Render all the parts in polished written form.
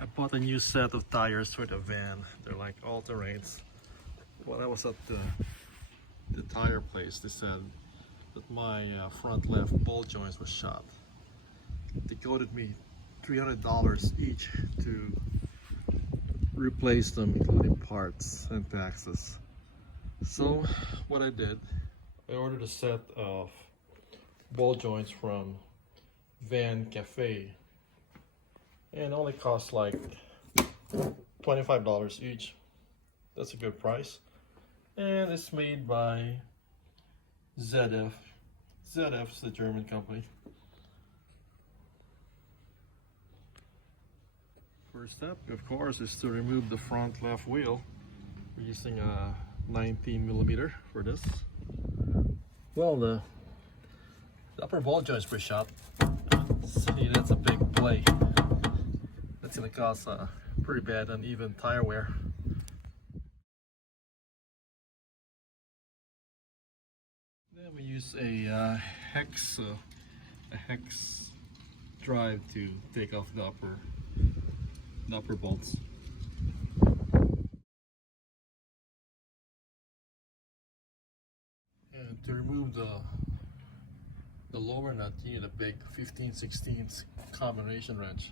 I bought a new set of tires for the van. They're like all-terrains. When I was at the tire place, they said that my front left ball joints was shot. They quoted me $300 each to replace them, including parts and taxes. So what I did, I ordered a set of ball joints from Van Cafe, and it only cost like $25 each. That's a good price, and it's made by ZF. ZF's the German company. First step, of course, is to remove the front left wheel. We're using a 19mm for this. Well, the upper ball joint's pretty shot. See, that's a big play. That's gonna cause pretty bad uneven tire wear. Then we use a hex drive to take off the upper bolts. And to remove the lower nut, you need a big 15/16 combination wrench.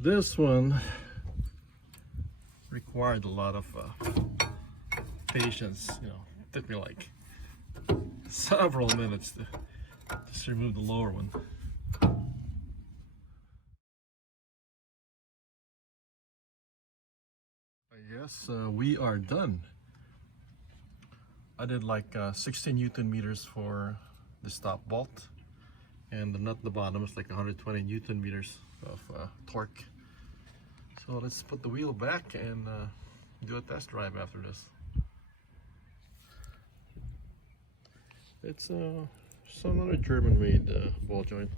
This one required a lot of patience. You know, it took me like several minutes to just remove the lower one. Yes, we are done. I did like 16 Newton meters for the stop bolt, and the nut at the bottom is like 120 Newton meters of torque. So let's put the wheel back and do a test drive after this. It's another German-made ball joint.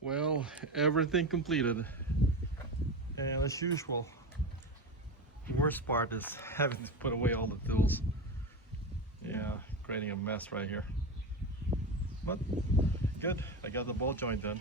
Well, everything completed, and as usual, the worst part is having to put away all the tools. Yeah, creating a mess right here. But good, I got the ball joint done.